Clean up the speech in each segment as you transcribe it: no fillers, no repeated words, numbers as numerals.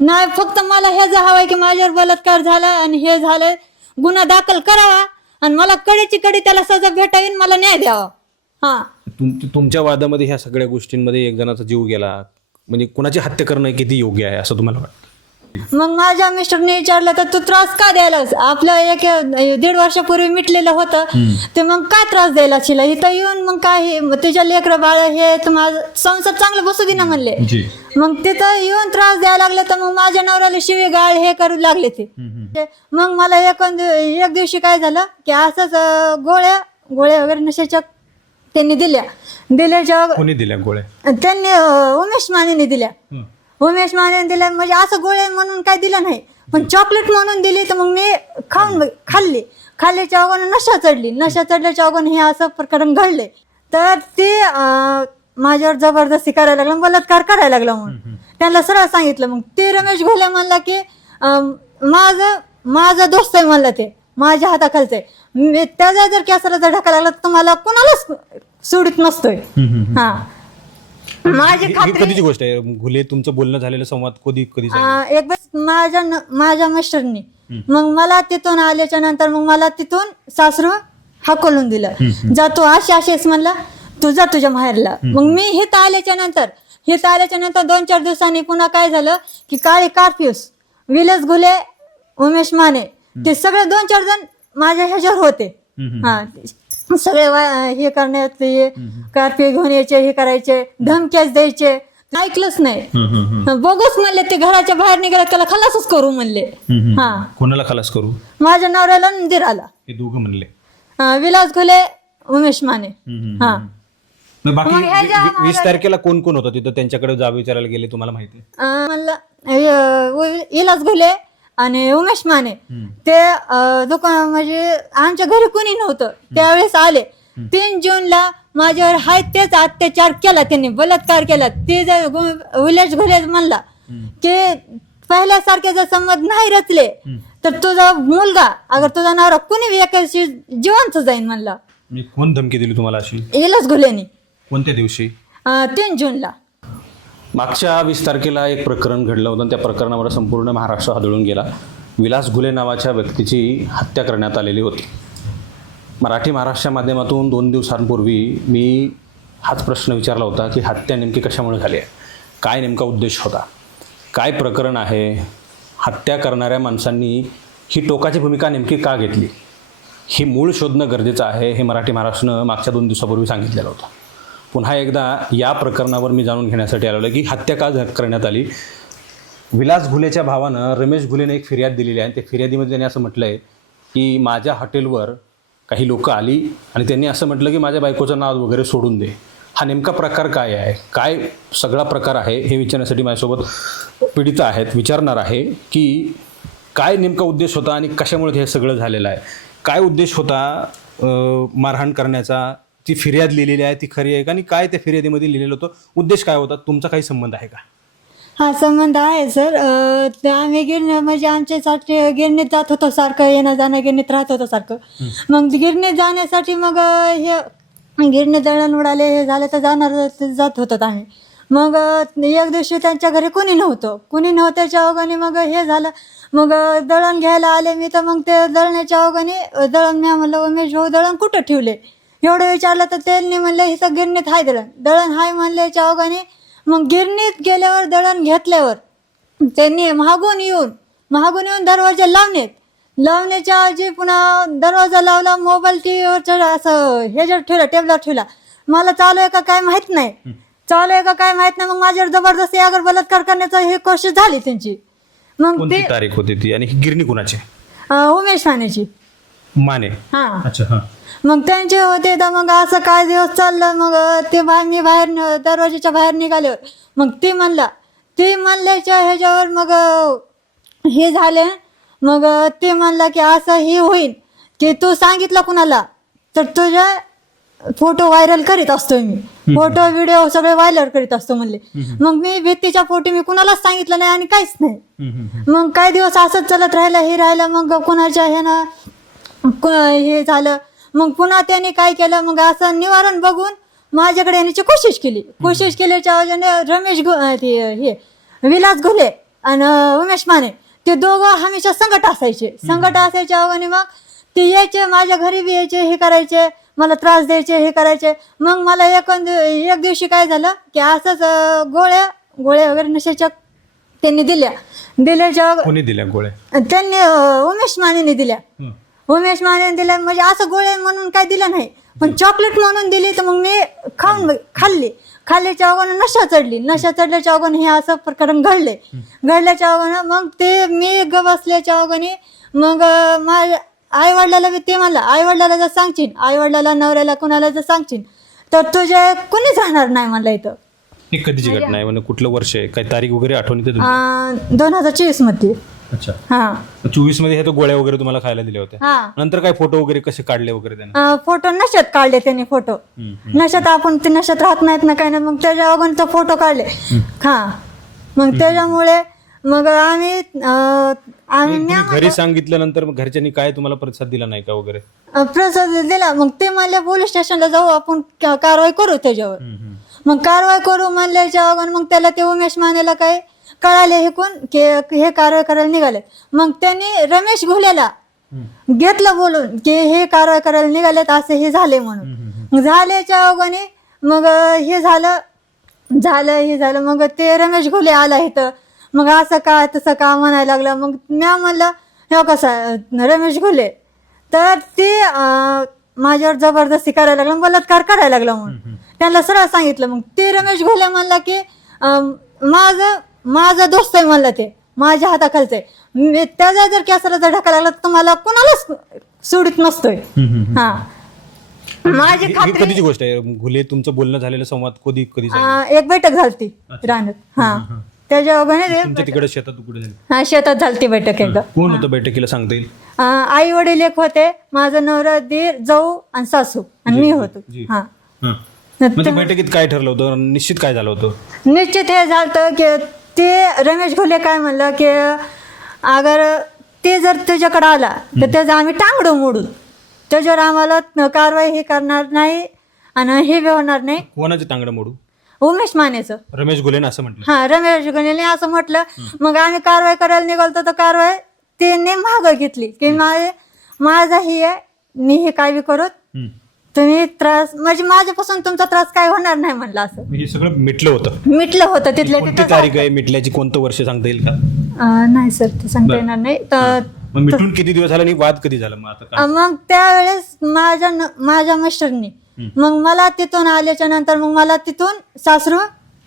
नाही, फक्त मला हे हवंय की माझ्यावर बलात्कार झाला आणि हे झालं, गुन्हा दाखल करावा आणि मला कडेची कडी त्याला सजा भेटावी, मला न्याय द्यावा. हा, तुमच्या वादामध्ये ह्या सगळ्या गोष्टींमध्ये एक जणाचा जीव गेला, म्हणजे कुणाची हत्या करणं किती योग्य आहे असं तुम्हाला वाटतं? मग माझ्या मिस्टरने विचारलं तर तू त्रास का द्यायला, आपलं 1.5 वर्षापूर्वी मिटलेलं होतं ते मग काय त्रास द्यायला शिला इथं येऊन, मग काय तुझ्या लेकरं बाळ हे माझं संसार चांगलं बसू दे ना म्हणले. मग तिथं येऊन त्रास द्यायला लागले तर मग माझ्या नवऱ्याला शिवी गाळ हे करू लागले ते. मग मला एक दिवशी काय झालं की असंच गोळ्या वगैरे नशेच्या त्यांनी दिल्याच्या कोणी दिल्या गोळ्या? त्यांनी उमेश मानेने दिल्या. उमेश मानेने दिल्या म्हणजे असं गोळे म्हणून काय दिलं नाही, पण चॉकलेट म्हणून दिली. तर मग मी खाल्ल्याच्या अगोदर नशा चढल्याच्या अगोदर हे असं प्रकरण घडले. तर ते माझ्यावर जबरदस्ती करायला लागलं, बलात्कार करायला लागला. म्हणून त्यांना सरळ सांगितलं. मग ते रमेश घोले म्हणला की माझा दोस्त आहे म्हणला, ते माझ्या हाताखालचं आहे, मी त्याचा जर केसाला जर ढका लागला तर तुम्हाला कोणालाच सोडित नसतोय. हा, माझी कधीची गोष्ट आहे? घुले तुमचं बोलणं झालेलं संवाद कधी एक माझ्या मिस्टरनी मग मला तिथून आल्याच्या नंतर मग मला तिथून सासरू हाकलून दिलं, जातो अशीच म्हणला, तू जा तुझ्या माहेरला. मग मी हिथं आल्याच्या नंतर 2-4 दिवसांनी पुन्हा काय झालं की काळे कारफ्यूस, विलास घुले, उमेश माने, ते सगळे 2-4 जण माझ्या ह्याच्यावर होते. हा, सगळे हे करण्यात कारफे घेऊन यायचे, हे करायचे, धमक्याच द्यायचे. ऐकलंच नाही, बघूच म्हणले. ते घराच्या बाहेर निघाला त्याला खलासच करू म्हणले. हा, कोणाला खलास करू? माझ्या नवऱ्याला नंदिराला. हे दोघं म्हणले, विलास घुले, उमेश माने. हा, बाकी 20 तारखेला कोण कोण होतं तिथं? त्यांच्याकडे जाब विचारायला गेले, तुम्हाला माहिती? म्हणलं विलास घुले आणि उमेश माने ते दुकान म्हणजे आमच्या घरी कुणी नव्हतं त्यावेळेस आले. 3 जूनला माझ्यावर हाय तेच अत्याचार केला, त्यांनी बलात्कार केला. ते जर विलास घुले म्हणला की पहिल्यासारखे जर संबंध नाही रचले तर तुझा मुलगा अगर तुझा नवरा कुणी एकाशी जिवंत जाईन म्हणला. कोण धमकी दिली तुम्हाला अशी? विलास घुलेनी. कोणत्या दिवशी? 3 जूनला. मागच्या 20 तारखेला एक प्रकरण घडलं होतं. त्या प्रकरणावर संपूर्ण महाराष्ट्र हादळून गेला. विलास घुले नावाच्या व्यक्तीची हत्या करण्यात आलेली होती. मराठी महाराष्ट्राच्या माध्यमातून 2 दिवसांपूर्वी मी हाच प्रश्न विचारला होता की हत्या नेमकी कशामुळे झाली आहे, काय नेमका उद्देश होता, काय प्रकरण आहे, हत्या करणाऱ्या माणसांनी ही टोकाची भूमिका नेमकी का घेतली, हे मूळ शोधणं गरजेचं आहे. हे मराठी महाराष्ट्रानं मागच्या 2 दिवसापूर्वी सांगितलेलं होतं. पुन्हा एकदा या प्रकरणावर मी जाणून घेण्यासाठी आलेलो की हत्या का करण्यात आली. विलास घुलेच्या भावानं रमेश घुलेने एक फिर्याद दिलेली आहे. त्या फिर्यादीमध्ये त्यांनी असं म्हटलं आहे की माझ्या हॉटेलवर काही लोक आली आणि त्यांनी असं म्हटलं की माझ्या बायकोचं नाव वगैरे सोडून दे. हा नेमका प्रकार काय आहे, काय सगळा प्रकार आहे हे विचारण्यासाठी माझ्यासोबत पीडित आहेत. विचारणार आहे की काय नेमका उद्देश होता आणि कशामुळे हे सगळं झालेलं आहे, काय उद्देश होता मारहाण करण्याचा, ती फिर्याद लिहिलेली आहे ती खरी आहे का, आणि काय त्या फिर्यादीमध्ये लिहिलेलं होतं, उद्देश काय होता, तुमचा काही संबंध आहे का? हा, संबंध आहे सर. आम्ही गिरणी म्हणजे आमच्यासाठी गिरणीत जात होतो सारखं, येणं जाणं गिरणीत राहत होतं सारखं. मग गिरणीत जाण्यासाठी मग हे गिरणी दळण उडाले हे झालं तर जात होतं आम्ही. मग एक दिवशी त्यांच्या घरी कुणी नव्हतं त्याच्या अवघाने मग हे झालं. मग दळण घ्यायला आले मी, तर मग ते दळण्याच्या अवघाने दळण मी म्हणलं उमेश भाऊ दळण कुठं ठेवले एवढं विचारलं तर त्यांनी म्हणलं इथं गिरणीत हाय दळण हाय म्हणल्याच्या अवघाने. मग गिरणीत गेल्यावर दळण घेतल्यावर त्यांनी महागून येऊन दरवाजा लावण्याच्या ऐवजी पुन्हा दरवाजा लावला, मोबाईल टीव्हीवर असं ह्याच्यावर ठेवला, टेबलावर ठेवला. मला चालू आहे का काय माहित नाही. मग माझ्यावर जबरदस्ती अगर बलात्कार करण्याचा हे कोशिश झाली त्यांची. मग ती तारीख होती ती, आणि गिरणी कुणाची? उमेश माने. हा, अच्छा. हा, मग त्यांचे होते. तर मग असं काय दिवस चाललं. मग ते मी बाहेर दरवाजाच्या बाहेर निघाल्यावर मग ती म्हणल्याच्या ह्याच्यावर मग हे झाले. मग ते म्हणला की असं हे होईल की तू सांगितलं कुणाला तर तुझे फोटो व्हायरल करीत असतो मी, फोटो व्हिडिओ सगळे व्हायरल करीत असतो म्हणले. मग मी भीतीच्या पोटी मी कुणालाच सांगितलं नाही आणि काहीच नाही. मग काही दिवस असंच चालत राहिलं. मग कुणाच्या हे झालं. मग पुन्हा त्यांनी काय केलं, मग असं निवारण बघून माझ्याकडे येण्याची कोशिश केल्याच्या वजने रमेश हे विलास घुले आणि उमेश माने ते दोघं हमेशा संकट असायचे अवघाने मग ते यायचे माझ्या घरी बी यायचे हे करायचे मला त्रास द्यायचे हे करायचे. मग मला एक दिवशी काय झालं की असंच गोळ्या वगैरे नशेच्या त्यांनी दिल्याच्या कोणी दिल्या गोळ्या? त्यांनी उमेश मानेने दिल्या म्हणजे असं गोळ्या म्हणून काय दिलं नाही पण चॉकलेट म्हणून दिली. तर मग मी खाल्ल्याच्या अवघाने नशा चढल्याच्या अवघाने हे असं प्रकरण घडल्याच्या अवघाने मग ते मी बसल्याच्या अवघाने मग माझ्या आई वडिलाला बी ते म्हणलं आई वडिलाला जर सांगशील आई वडिलाला नवऱ्याला कुणाला जर सांगशील तर तुझे कुणीच राहणार नाही म्हणलं. इथं ही कधीची घटना आहे म्हणजे कुठलं वर्ष आहे काही तारीख वगैरे आठवण येते? 2024 मध्ये. अच्छा. हा 24 मध्ये हे तो गोळ्या वगैरे तुम्हाला खायला दिल्या होत्या. हा नंतर काय फोटो वगैरे कसे काढले वगैरे त्यांना? फोटो नशेत काढले त्यांनी फोटो नशेत आपण ते नशेत राहत नाहीत ना काही नाही मग त्याच्या अगोदर तो फोटो काढले. हा मग त्याच्यामुळे मग आम्ही तुम्ही घरी सांगितल्यानंतर मग घरच्यांनी काय तुम्हाला प्रतिसाद दिला नाही का वगैरे? प्रसाद दिला. मग ते म्हणले पोलीस स्टेशनला जाऊ आपण कारवाई करू त्याच्यावर. मग कारवाई करू म्हणल्याच्या अगोदर मग त्याला ते उमेश मानेला काय कळाले हे कोण की हे कारवाई करायला निघाले. मग त्यांनी रमेश घोलेला घेतलं बोलून की हे कारवाई करायला निघालेत असे हे झाले म्हणून. झाल्याच्या अगोदर मग हे झालं मग ते रमेश घोले आला इथं. मग असं का तसं का म्हणायला लागलं. मग मी म्हणलं हे कसं रमेश घोले तर ते माझ्यावर जबरदस्ती करायला लागलं बलात्कार करायला लागला म्हणून त्यांना सरळ सांगितलं. मग ते रमेश घोले म्हणला की माझा दोस्त आहे म्हणलं ते माझ्या हाताखालचं आहे मी त्याचा जर केसाला जर ढका लागला तर तुम्हाला कोणालाच सोडित नसतोय. हा माझी खात्री. कधीची गोष्ट आहे? घुले तुमचं बोलणं झालेलं संवाद कधी एक बैठक झालती राहण्यात. हा त्याच्या तुमच्या तिकडे शेतात कुठे झाली? हा शेतात झालती बैठक एकदा. कोण होतं बैठकीला सांगता येईल? आई वडील एक होते माझं नवरा दीर जाऊ आणि सासू आणि मी होतो. हा म्हणजे बैठकीत काय ठरलं होतं? निश्चित काय झालं होतं? निश्चित हे झालं की ते रमेश घोले काय म्हणलं की अगर ते जर तुझ्याकडे आला तर त्याचं आम्ही टांगडं मोडू त्याच्यावर आम्हाला कारवाई हे करणार नाही आणि हे बी होणार नाही. कोणाचं टांगडं मोडू? उमेश मानेचं. रमेश घोलेने असं म्हटलं? हा रमेश घोलेने असं म्हटलं. मग आम्ही कारवाई करायला निघालतो तर कारवाई त्यांनी मागं घेतली की माझा ही आहे मी हे काय बी करत तुम्ही त्रास म्हणजे माझ्यापासून तुमचा त्रास काय होणार नाही म्हणलं. असं हे सगळं मिटलं होतं तिथल्या कोणती तारीख आहे मिटल्याची? कोणतं वर्ष सांगता येईल का? नाही सर ते सांगता येणार नाही. तर मिटून किती दिवस झाला आणि वाद कधी झाला? मग त्यावेळेस माझ्या मिस्टरनी मग मला तिथून आल्याच्या नंतर मग मला तिथून सासरू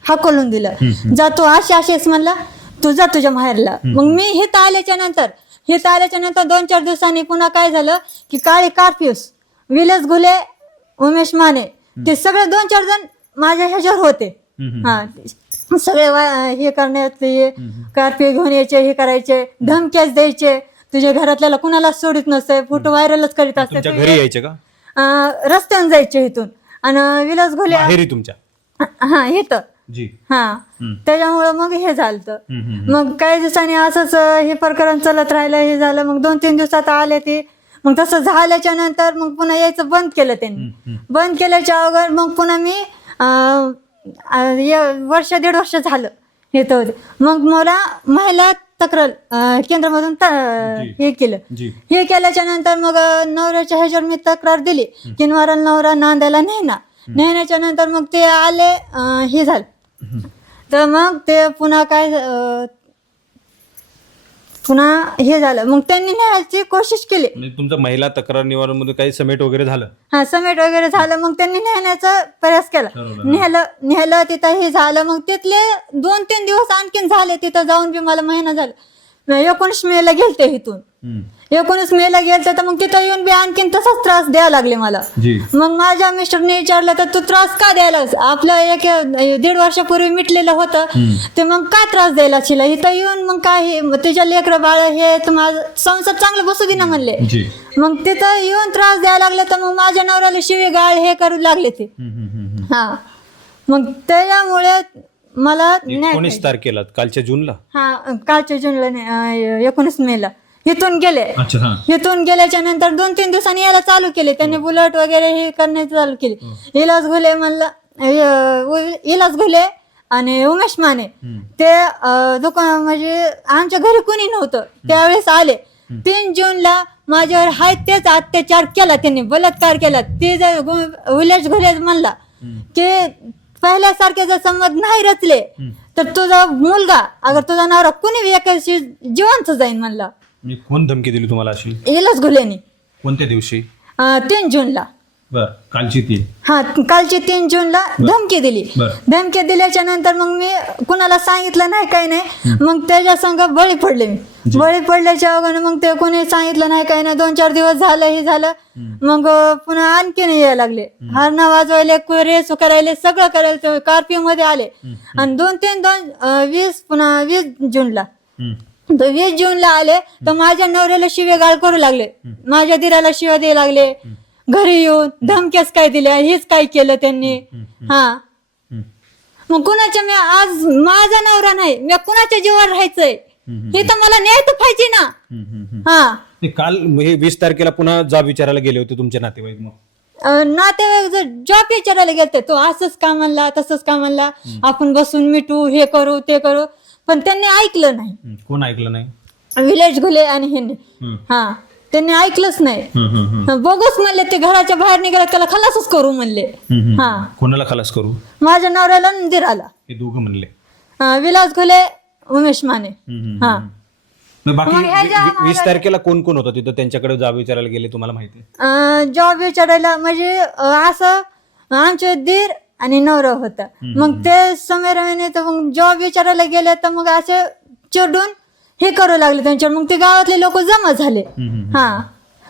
हाकलून दिलं. जातो असेच म्हणला तू जा तुझ्या माहेरला. मग मी हिथं आल्याच्या नंतर 2-4 दिवसांनी पुन्हा काय झालं की काळे कारफ्यूस विलास घुले उमेश माने ते सगळे 2-4 जण माझ्या ह्याच्यावर होते. हा सगळे हे करण्यात कारफ्यू घेऊन यायचे हे करायचे धमक्याच द्यायचे तुझ्या घरातल्याला कुणाला सोडित नसते फोटो व्हायरलच करीत असते. घरी यायचे का? रस्त्यावर जायचे इथून आणि विलास घोले तुमच्या हा इथं. हा त्याच्यामुळं मग हे झालं. मग काही दिवसांनी असंच हे प्रकरण चालत राहिलं हे झालं. मग 2-3 दिवसात आले ते मग तसं झाल्याच्या नंतर मग पुन्हा यायचं बंद केलं त्यांनी. बंद केल्याच्या अगोदर मग पुन्हा मी 1-1.5 वर्ष झालं येत होते. मग मला महिला तक्रार केंद्रामधून हे केल्याच्या नंतर मग नवऱ्याच्या ह्याच्यावर मी तक्रार दिली की नवरा नांदायला नेण्याच्या नंतर मग ते आले हे झालं. तर मग ते पुन्हा हे झालं. मग त्यांनी न्यायची कोशिश केली. तुमचं महिला तक्रार निवारण मध्ये काही समेट वगैरे झालं? हा समेट वगैरे झालं. मग त्यांनी नेण्याचा प्रयास केला. नेलं तिथं हे झालं. मग तिथले 2-3 दिवस आणखीन झाले तिथं जाऊन बी मला महिना झाला. 19 मेला गेलते इथून 19 मेला गेलते तर मग तिथं येऊन बी आणखीन तसाच त्रास द्यायला लागले मला. मग माझ्या मिस्टरने विचारलं तर तू त्रास का द्यायला आपलं 1-1.5 वर्षापूर्वी मिटलेलं होतं ते मग काय त्रास द्यायला शिला इथं येऊन मग काय तुझ्या लेकरं बाळ हे माझं संसार चांगलं बसू दे ना म्हणले. मग तिथं येऊन त्रास द्यायला लागले तर मग माझ्या नवऱ्याला शिवी गाळ हे करू लागले ते. हा मग त्याच्यामुळे मला 19 तारखेला कालच्या जूनला कालच्या जूनला 19 मेला इथून गेले. इथून गेल्याच्या नंतर 2-3 दिवसांनी यायला चालू केले त्यांनी बुलेट वगैरे हे करण्याचं चालू केले. इलाज घुले म्हणलं इलाज घुले आणि उमेश माने ते दुकान म्हणजे आमच्या घरी कुणी नव्हतं त्यावेळेस आले. 3 जूनला माझ्यावर हाय तेच अत्याचार केला, त्यांनी बलात्कार केला. ते जर उल्लेश घोले म्हणला की पहिल्यासारखे जर संबंध नाही रचले तर तुझा मुलगा अगर तुझा नवरा कुणी एकाशी जिवंत जाईन म्हणला. कोण धमकी दिली तुम्हाला अशी? इलाच घोलेनी. कोणत्या दिवशी? 3 जूनला. बर, कालची ती? हा, कालची 3 जूनला धमकी दिली. धमकी दिल्याच्या नंतर मग मी कुणाला सांगितलं नाही, काही नाही. मग त्याच्या संग बळी पडले मी. बळी पडल्याच्या अगोदर मग ते कोणी सांगितलं नाही, काही नाही. 2-4 दिवस झालं, हे झालं. मग पुन्हा आणखीन यायला लागले, हरणा वाजवायले, रेस करायले, सगळं करायला. कार्फ्यू मध्ये आले आणि 20 जूनला 20 जूनला आले तर माझ्या नवऱ्याला शिवेगाळ करू लागले, माझ्या दिराला शिव्या द्यायला लागले. घरी येऊन धमक्याच काय दिल्या, हेच काय केलं त्यांनी. हा, मग कुणाच्या मी आज माझा नवरा नाही, मी कुणाच्या जीवावर राहायचंय हे तर मला न्याय तर पाहिजे ना. हा, काल हे 20 तारखेला पुन्हा जॉब विचारायला गेले होते तुमचे नातेवाईक? मग नातेवाईक जर जॉब विचारायला गेलते, तो असंच का म्हणला, तसंच का म्हणला, आपण बसून मिटू, हे करू, ते करू, पण त्यांनी ऐकलं नाही. कोण ऐकलं नाही? विलेज घुले आणि ह्यांनी. हा, त्यांनी ऐकलंच नाही. बघूच म्हणले, ते घराच्या बाहेर निघाले, त्याला खलासच करू म्हणले. हा, कोणाला खलास करू? माझ्या नवऱ्याला दिराला. हे दोघं म्हणले? विलास घुले, उमेश माने. हा, बाकी 20 तारखेला कोण कोण होतं तिथं त्यांच्याकडे जॉब विचारायला गेले तुम्हाला माहिती? जॉब विचारायला म्हणजे असं आमचे दीर आणि नवरा होता. मग ते समीर तर मग जॉब विचारायला गेले तर मग असे चिरडून हे करू लागले त्यांच्यावर. मग ते गावातले लोक जमा झाले. हा,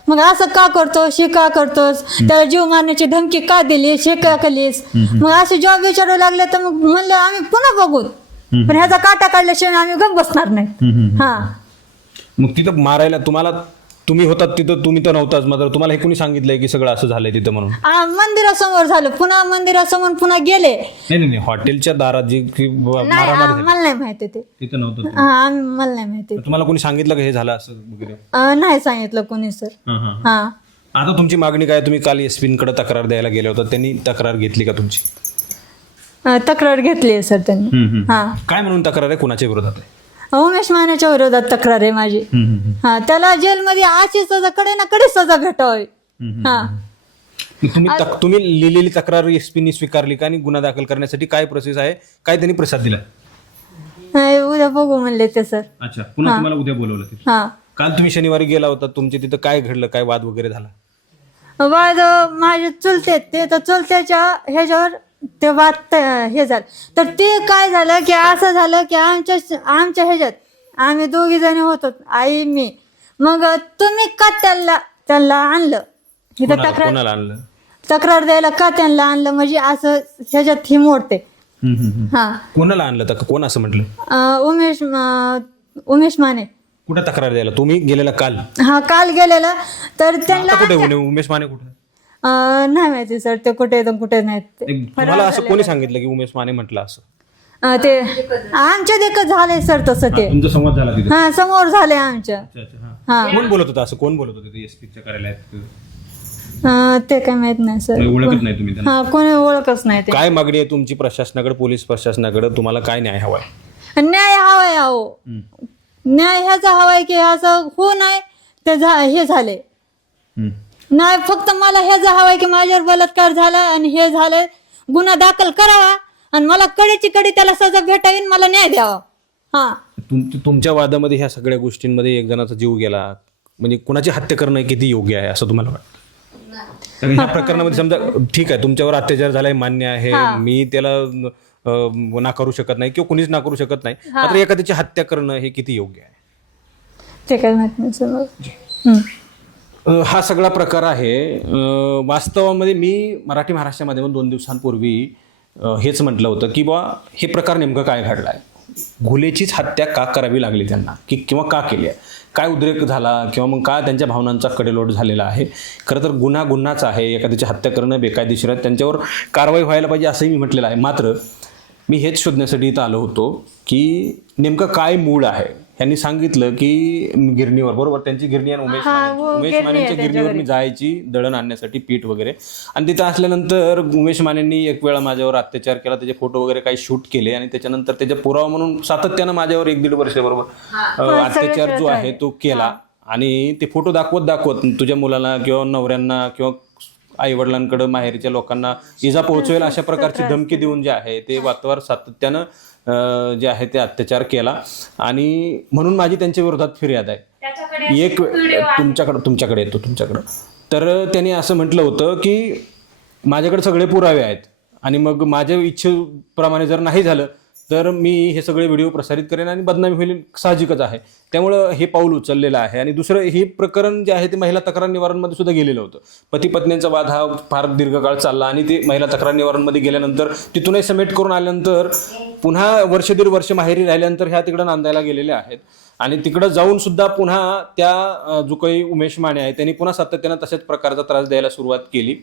मग असं का करतोस, हे का करतोस, त्याला जीव मारण्याची धमकी का दिलीस, हे का केलीस. मग असे जॉब विचारू लागले तर मग म्हणलं आम्ही पुन्हा बघू, पण ह्याचा काटा काढल्याशिवाय आम्ही गप बसणार नाही. हा, मग तिथं मारायला तुम्ही होतात तिथं? तुम्ही तर नव्हताच, मात्र तुम्हाला हे कोणी सांगितलंय की सगळं असं झालंय तिथं म्हणून? मंदिरासमोर झालं, पुन्हा मंदिरासमोर पुन्हा गेले. नाही, हॉटेलच्या दारात जी मला नाही माहिती ते. तिथं नव्हतं? मला नाही माहिती. तुम्हाला कोणी सांगितलं का हे झालं असं वगैरे? नाही सांगितलं कोणी सर. हा, आता तुमची मागणी काय? तुम्ही काल एसपींकडे तक्रार द्यायला गेले होता, त्यांनी तक्रार घेतली का तुमची? तक्रार घेतली आहे सर त्यांनी. हा, काय म्हणून तक्रार आहे? कुणाच्या विरोधात आहे? उमेश मानेच्या विरोधात तक्रार आहे माझी. हा, त्याला जेलमध्ये अशी सजा, कडे ना कडे सजा भेटावी. हा, तुम्ही लिहिलेली तक्रार एसपीनी स्वीकारली का? आणि गुन्हा दाखल करण्यासाठी काय प्रोसेस आहे? काय त्यांनी प्रसाद दिला? उद्या बघू म्हणले ते सर. अच्छा, पुन्हा तुम्हाला उद्या बोलवलं तिथे? हा, काल तुम्ही शनिवारी गेला होता, तुमच्या तिथं काय घडलं? काय वाद वगैरे झाला? वाद माझे चुलते, ते तर चुलत्याच्या ह्याच्यावर ते वाद हे झालं. तर ते काय झालं की असं झालं की आमच्या ह्याच्यात आम्ही 2 जण होतो, आई मी. मग तुम्ही का त्यांना आणलं इथं तक्रार द्यायला, का त्यांना आणलं म्हणजे असं ह्याच्यात ही मोडते. हा, कोणाला आणलं तर कोण असं म्हटलं? उमेश माने. कुठे तक्रार द्यायला तुम्ही गेलेला काल? हा, काल गेलेला. तर त्यांना कुठे उमेश माने कुठे? नाही माहिती सर, ते कुठे येतं कुठे नाही. तुम्हाला असं कोणी सांगितलं की उमेश माने म्हटलं असं? ते आमच्या देखत झाले सर तसं. ते तुमचा संवाद झाला तिथे? हा, समोर झाले आमच्या. हा, कोण बोलत होतं असं? कोण बोलत होतं एसपीच्या कार्यालयात? ते काय माहित नाही सर. ओळखत नाही तुम्ही त्यांना? हा, कोणी ओळखच नाही. ते काय मागणी आहे तुमची प्रशासनाकडे, पोलीस प्रशासनाकडे? तुम्हाला काय न्याय हवाय? न्याय हवाय. अहो, न्याय ह्याचा हवाय की असं हो नाही ते हे झाले नाही. फक्त मला ह्याचा हवाय की माझ्यावर बलात्कार झाला आणि हे झालं, गुन्हा दाखल करावा आणि मला कडेची कडे त्याला सजा भेटावी, मला न्याय द्यावा. हा, तुमच्या वादामध्ये ह्या सगळ्या गोष्टींमध्ये एक जणाचा जीव गेला म्हणजे कुणाची हत्या करणं किती योग्य आहे असं तुम्हाला वाटतं? ह्या प्रकरणामध्ये समजा ठीक आहे, तुमच्यावर अत्याचार झालाय मान्य आहे, मी त्याला नाकारू शकत नाही किंवा कुणीच नाकारू शकत नाही, मात्र एखाद्याची हत्या करणं हे किती योग्य आहे ते काय माहित नाही सर. हा सगळा प्रकार आहे. वास्तवामध्ये मी मराठी महाराष्ट्र माध्यमातून 2 दिवसांपूर्वी हेच म्हटलं होतं की बा हे प्रकार नेमकं काय घडलाय, घुलेचीच हत्या का करावी लागली त्यांना किंवा का केली आहे, काय उद्रेक झाला किंवा मग का त्यांच्या भावनांचा कडेलोट झालेला आहे. खरं तर गुन्हाच आहे, एखाद्याची हत्या करणं बेकायदेशीर आहे, त्यांच्यावर कारवाई व्हायला पाहिजे असंही मी म्हटलेलं आहे. मात्र मी हेच शोधण्यासाठी इथं आलो होतो की नेमकं काय मूळ आहे, यांनी सांगितलं की गिरणीवर, बरोबर, त्यांची गिरणी आणि उमेश मानेंच्या गिरणीवर मी जायची दळण आणण्यासाठी, पीठ वगैरे. आणि तिथं असल्यानंतर उमेश मानेंनी एक वेळा माझ्यावर अत्याचार केला, त्याचे फोटो वगैरे काही शूट केले आणि त्याच्यानंतर त्याच्या पुरावा म्हणून सातत्यानं माझ्यावर 1-1.5 वर्ष बरोबर अत्याचार जो आहे तो केला. आणि ते फोटो दाखवत तुझ्या मुलाला किंवा नवऱ्यांना किंवा आई वडिलांकडे माहेरच्या लोकांना इजा पोहोचवेल अशा प्रकारची धमकी देऊन जे आहे ते वारंवार सातत्यानं जे आहे ते अत्याचार केला. आणि म्हणून माझी त्यांच्या विरोधात फिर्याद आहे. एक तुमच्याकडे येतो. तर त्यांनी असं म्हटलं होतं की माझ्याकडे सगळे पुरावे आहेत आणि मग माझ्या इच्छेप्रमाणे जर नाही झालं तर मी हे सगळे व्हिडिओ प्रसारित करेन आणि बदनामी होईल, साहजिकच आहे. त्यामुळं हे पाऊल उचललेलं आहे. आणि दुसरं, हे प्रकरण जे आहे ते महिला तक्रार निवारणमध्ये सुद्धा गेलेलं होतं. पती पत्नींचा वाद हा फार दीर्घकाळ चालला आणि ते महिला तक्रार निवारणमध्ये गेल्यानंतर तिथूनही समेट करून आल्यानंतर पुन्हा 1-1.5 वर्ष माहेरी राहिल्यानंतर ह्या तिकडं नांदायला गेलेल्या आहेत. आणि तिकडं जाऊन सुद्धा पुन्हा त्या जो काही उमेश माने आहे त्यांनी पुन्हा सातत्यानं तशाच प्रकारचा त्रास द्यायला सुरुवात केली.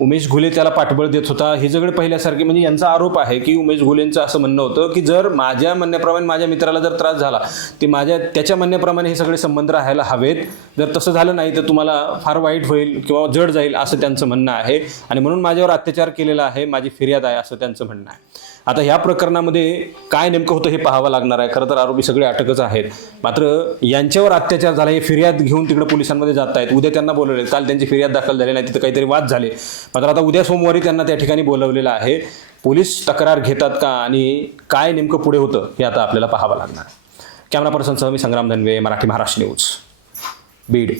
उमेश घुले त्याला पाठबळ देत होता. हे सगळे पहिल्यासारखे, म्हणजे यांचा आरोप आहे की उमेश घुलेंचं असं म्हणणं होतं की जर माझ्या म्हणण्याप्रमाणे माझ्या मित्राला जर त्रास झाला ते त्याच्या म्हणण्याप्रमाणे हे सगळे संबंध राहायला हवेत, जर तसं झालं नाही तर तुम्हाला फार वाईट होईल किंवा जड जाईल असं त्यांचं म्हणणं आहे. आणि म्हणून माझ्यावर अत्याचार केलेला आहे, माझी फिर्याद आहे असं त्यांचं म्हणणं आहे. आता ह्या प्रकरणामध्ये काय नेमकं होतं हे पाहावं लागणार आहे. खरं तर आरोपी सगळे अटकच आहेत, मात्र यांच्यावर अत्याचार झाला हे फिर्याद घेऊन तिकडे पोलिसांमध्ये जात आहेत. उद्या त्यांना बोलवले, काल त्यांची फिर्याद दाखल झाली नाही, तिथं काहीतरी वाद झाले, मात्र आता उद्या सोमवारी त्यांना त्या ठिकाणी बोलवलेलं आहे. पोलीस तक्रार घेतात का आणि काय नेमकं पुढे होतं हे आता आपल्याला पाहावं लागणार. कॅमेरा पर्सनसह मी संग्राम धनवे, मराठी महाराष्ट्र न्यूज, बीड.